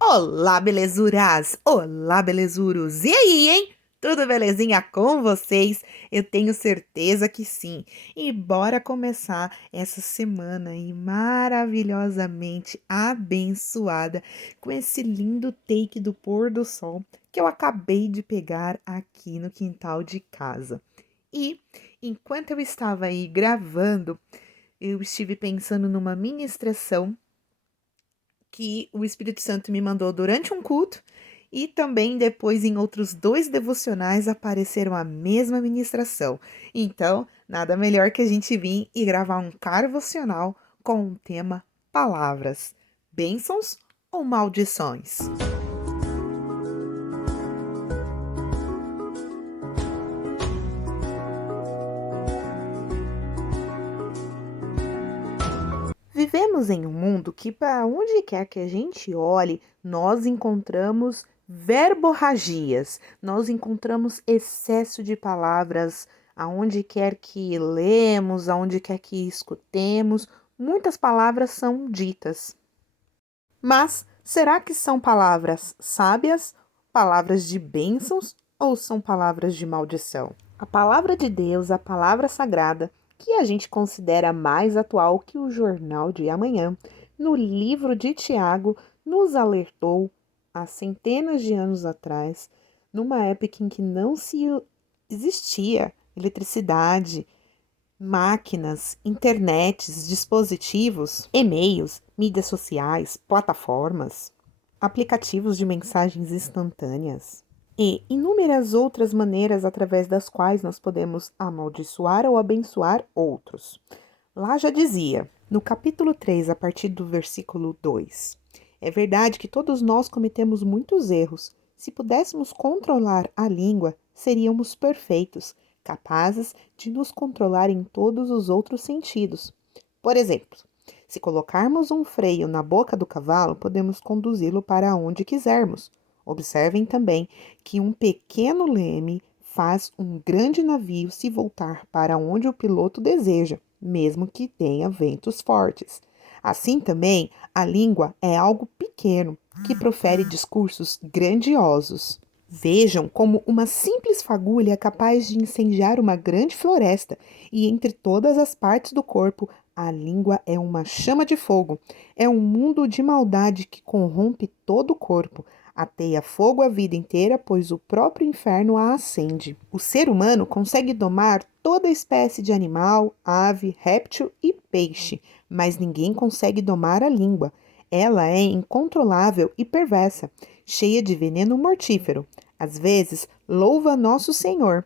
Olá, belezuras! Olá, belezuros! E aí, hein? Tudo belezinha com vocês? Eu tenho certeza que sim. E bora começar essa semana aí maravilhosamente abençoada com esse lindo take do pôr do sol que eu acabei de pegar aqui no quintal de casa. E enquanto eu estava aí gravando, eu estive pensando numa ministração que o Espírito Santo me mandou durante um culto e também depois em outros dois devocionais apareceram a mesma ministração. Então, nada melhor que a gente vir e gravar um carvocional com o tema palavras, bênçãos ou maldições. Vivemos em um mundo que, para onde quer que a gente olhe, nós encontramos verborragias, nós encontramos excesso de palavras, aonde quer que lemos, aonde quer que escutemos, muitas palavras são ditas. Mas será que são palavras sábias, palavras de bênçãos ou são palavras de maldição? A palavra de Deus, a palavra sagrada, que a gente considera mais atual que o jornal de amanhã, no livro de Tiago, nos alertou há centenas de anos atrás, numa época em que não se existia eletricidade, máquinas, internets, dispositivos, e-mails, mídias sociais, plataformas, aplicativos de mensagens instantâneas e inúmeras outras maneiras através das quais nós podemos amaldiçoar ou abençoar outros. Lá já dizia, no capítulo 3, a partir do versículo 2: é verdade que todos nós cometemos muitos erros. Se pudéssemos controlar a língua, seríamos perfeitos, capazes de nos controlar em todos os outros sentidos. Por exemplo, se colocarmos um freio na boca do cavalo, podemos conduzi-lo para onde quisermos. Observem também que um pequeno leme faz um grande navio se voltar para onde o piloto deseja, mesmo que tenha ventos fortes. Assim também, a língua é algo pequeno que profere discursos grandiosos. Vejam como uma simples fagulha é capaz de incendiar uma grande floresta, e entre todas as partes do corpo, a língua é uma chama de fogo. É um mundo de maldade que corrompe todo o corpo. Ateia fogo a vida inteira, pois o próprio inferno a acende. O ser humano consegue domar toda espécie de animal, ave, réptil e peixe, mas ninguém consegue domar a língua. Ela é incontrolável e perversa, cheia de veneno mortífero. Às vezes, louva nosso Senhor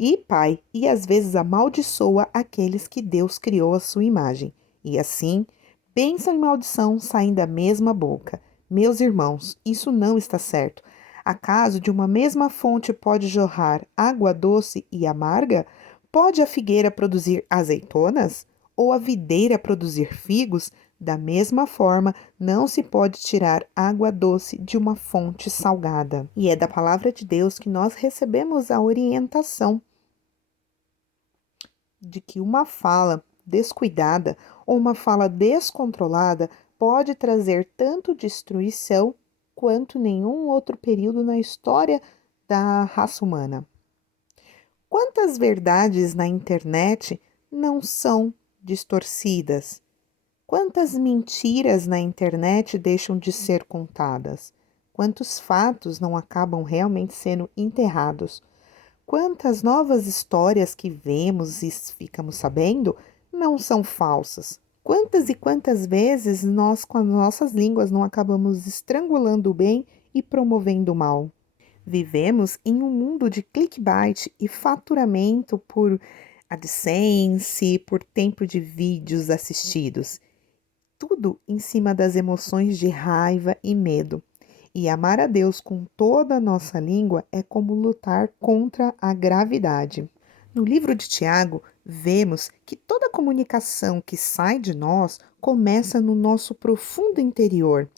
e Pai, e às vezes amaldiçoa aqueles que Deus criou à sua imagem. E assim, bênção e maldição saem da mesma boca. Meus irmãos, isso não está certo. Acaso de uma mesma fonte pode jorrar água doce e amarga? Pode a figueira produzir azeitonas? Ou a videira produzir figos? Da mesma forma, não se pode tirar água doce de uma fonte salgada. E é da palavra de Deus que nós recebemos a orientação de que uma fala descuidada ou uma fala descontrolada pode trazer tanto destruição quanto nenhum outro período na história da raça humana. Quantas verdades na internet não são distorcidas? Quantas mentiras na internet deixam de ser contadas? Quantos fatos não acabam realmente sendo enterrados? Quantas novas histórias que vemos e ficamos sabendo não são falsas? Quantas e quantas vezes nós, com as nossas línguas, não acabamos estrangulando o bem e promovendo o mal? Vivemos em um mundo de clickbait e faturamento por AdSense, por tempo de vídeos assistidos. Tudo em cima das emoções de raiva e medo. E amar a Deus com toda a nossa língua é como lutar contra a gravidade. No livro de Tiago, vemos que toda comunicação que sai de nós começa no nosso profundo interior,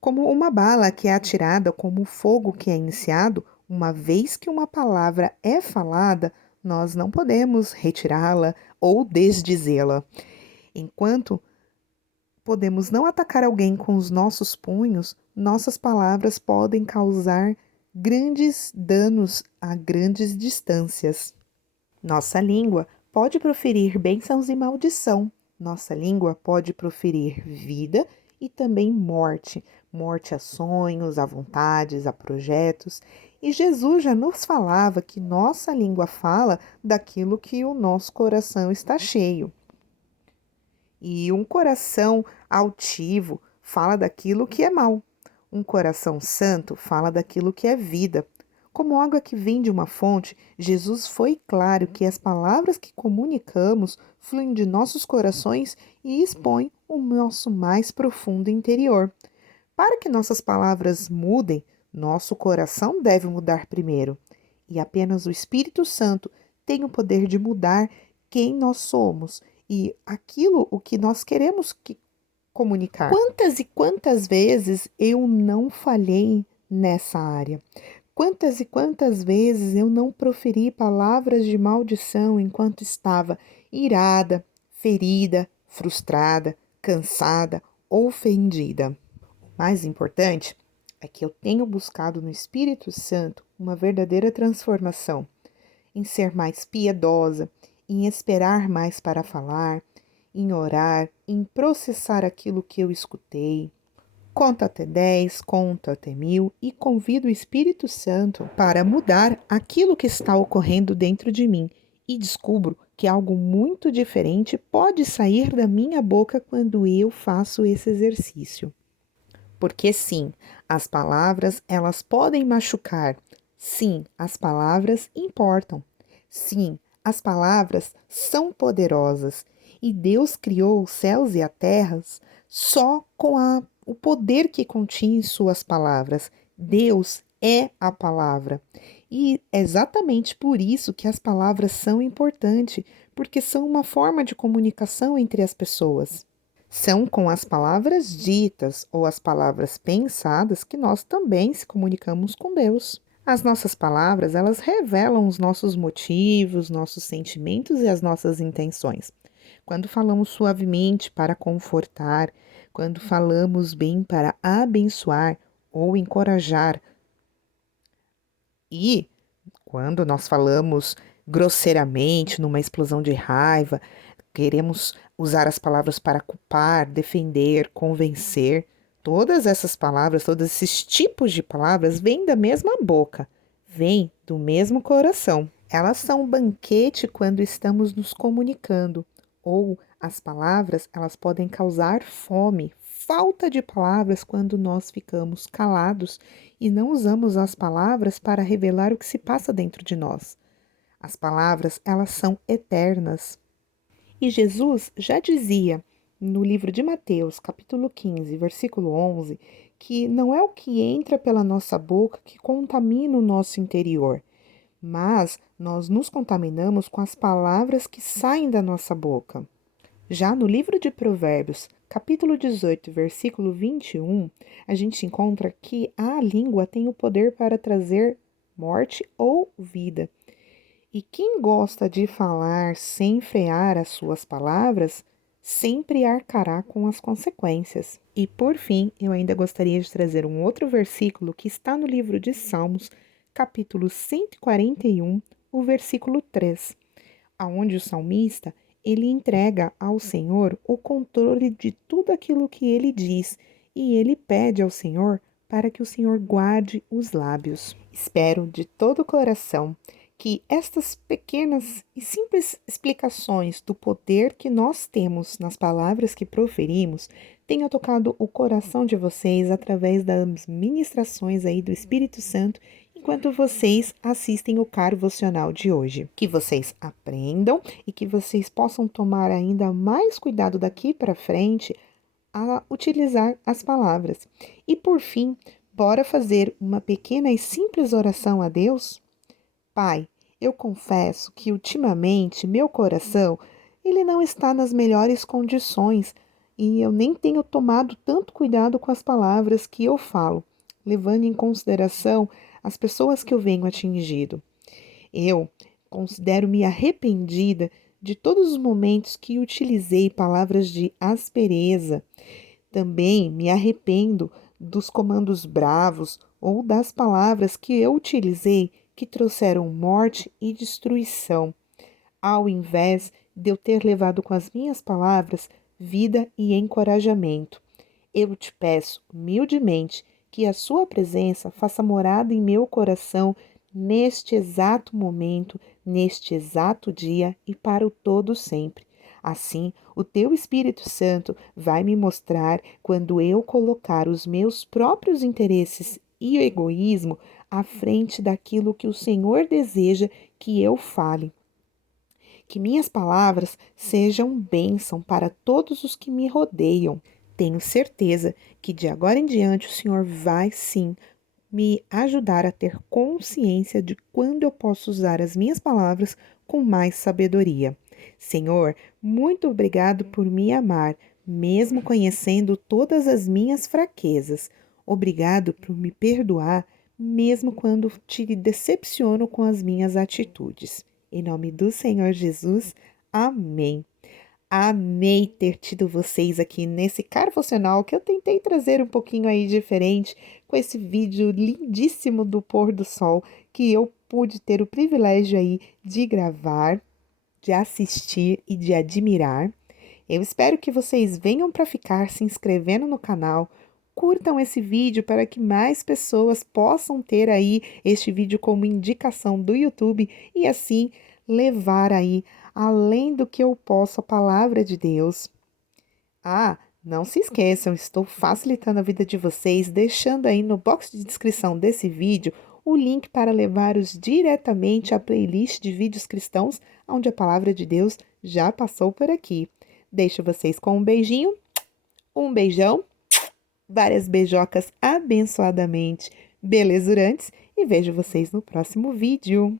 como uma bala que é atirada, como o fogo que é iniciado, uma vez que uma palavra é falada, nós não podemos retirá-la ou desdizê-la. Enquanto podemos não atacar alguém com os nossos punhos, nossas palavras podem causar grandes danos a grandes distâncias. Nossa língua pode proferir bênçãos e maldição. Nossa língua pode proferir vida e também morte. Morte a sonhos, a vontades, a projetos. E Jesus já nos falava que nossa língua fala daquilo que o nosso coração está cheio. E um coração altivo fala daquilo que é mal. Um coração santo fala daquilo que é vida. Como água que vem de uma fonte, Jesus foi claro que as palavras que comunicamos fluem de nossos corações e expõem o nosso mais profundo interior. Para que nossas palavras mudem, nosso coração deve mudar primeiro. E apenas o Espírito Santo tem o poder de mudar quem nós somos e aquilo o que nós queremos comunicar. Quantas e quantas vezes eu não falhei nessa área? Quantas e quantas vezes eu não proferi palavras de maldição enquanto estava irada, ferida, frustrada, cansada, ofendida? O mais importante é que eu tenho buscado no Espírito Santo uma verdadeira transformação, em ser mais piedosa, em esperar mais para falar, em orar, em processar aquilo que eu escutei. Conto até 10, conto até 1000 e convido o Espírito Santo para mudar aquilo que está ocorrendo dentro de mim e descubro que algo muito diferente pode sair da minha boca quando eu faço esse exercício. Porque sim, as palavras elas podem machucar. Sim, as palavras importam. Sim, as palavras são poderosas. E Deus criou os céus e a terra só com o poder que continha em suas palavras. Deus é a palavra. E é exatamente por isso que as palavras são importantes, porque são uma forma de comunicação entre as pessoas. São com as palavras ditas ou as palavras pensadas que nós também se comunicamos com Deus. As nossas palavras, elas revelam os nossos motivos, nossos sentimentos e as nossas intenções. Quando falamos suavemente para confortar, quando falamos bem para abençoar ou encorajar, e quando nós falamos grosseiramente, numa explosão de raiva, queremos usar as palavras para culpar, defender, convencer. Todas essas palavras, todos esses tipos de palavras vêm da mesma boca, vêm do mesmo coração. Elas são um banquete quando estamos nos comunicando, ou as palavras, elas podem causar fome, falta de palavras quando nós ficamos calados e não usamos as palavras para revelar o que se passa dentro de nós. As palavras, elas são eternas. E Jesus já dizia no livro de Mateus, capítulo 15, versículo 11, que não é o que entra pela nossa boca que contamina o nosso interior, mas nós nos contaminamos com as palavras que saem da nossa boca. Já no livro de Provérbios, capítulo 18, versículo 21, a gente encontra que a língua tem o poder para trazer morte ou vida. E quem gosta de falar sem frear as suas palavras, sempre arcará com as consequências. E por fim, eu ainda gostaria de trazer um outro versículo que está no livro de Salmos, capítulo 141, o versículo 3, aonde o salmista, ele entrega ao Senhor o controle de tudo aquilo que ele diz, e ele pede ao Senhor para que o Senhor guarde os lábios. Espero de todo o coração que estas pequenas e simples explicações do poder que nós temos nas palavras que proferimos tenham tocado o coração de vocês através das ministrações aí do Espírito Santo enquanto vocês assistem o Carvocional de hoje. Que vocês aprendam e que vocês possam tomar ainda mais cuidado daqui para frente a utilizar as palavras. E por fim, bora fazer uma pequena e simples oração a Deus? Pai, eu confesso que ultimamente meu coração, ele não está nas melhores condições e eu nem tenho tomado tanto cuidado com as palavras que eu falo, levando em consideração as pessoas que eu venho atingido. Eu considero-me arrependida de todos os momentos que utilizei palavras de aspereza. Também me arrependo dos comandos bravos ou das palavras que eu utilizei que trouxeram morte e destruição, ao invés de eu ter levado com as minhas palavras vida e encorajamento. Eu te peço humildemente que a sua presença faça morada em meu coração neste exato momento, neste exato dia e para o todo sempre. Assim, o teu Espírito Santo vai me mostrar quando eu colocar os meus próprios interesses e egoísmo à frente daquilo que o Senhor deseja que eu fale. Que minhas palavras sejam bênção para todos os que me rodeiam. Tenho certeza que de agora em diante o Senhor vai sim me ajudar a ter consciência de quando eu posso usar as minhas palavras com mais sabedoria. Senhor, muito obrigado por me amar, mesmo conhecendo todas as minhas fraquezas. Obrigado por me perdoar, mesmo quando te decepciono com as minhas atitudes. Em nome do Senhor Jesus, amém. Amei ter tido vocês aqui nesse Carvocional que eu tentei trazer um pouquinho aí diferente com esse vídeo lindíssimo do pôr do sol que eu pude ter o privilégio aí de gravar, de assistir e de admirar. Eu espero que vocês venham para ficar se inscrevendo no canal, curtam esse vídeo para que mais pessoas possam ter aí este vídeo como indicação do YouTube e assim levar aí além do que eu posso a palavra de Deus. Ah, não se esqueçam, estou facilitando a vida de vocês, deixando aí no box de descrição desse vídeo o link para levar-os diretamente à playlist de vídeos cristãos, onde a palavra de Deus já passou por aqui. Deixo vocês com um beijão, várias beijocas abençoadamente belezurantes e vejo vocês no próximo vídeo.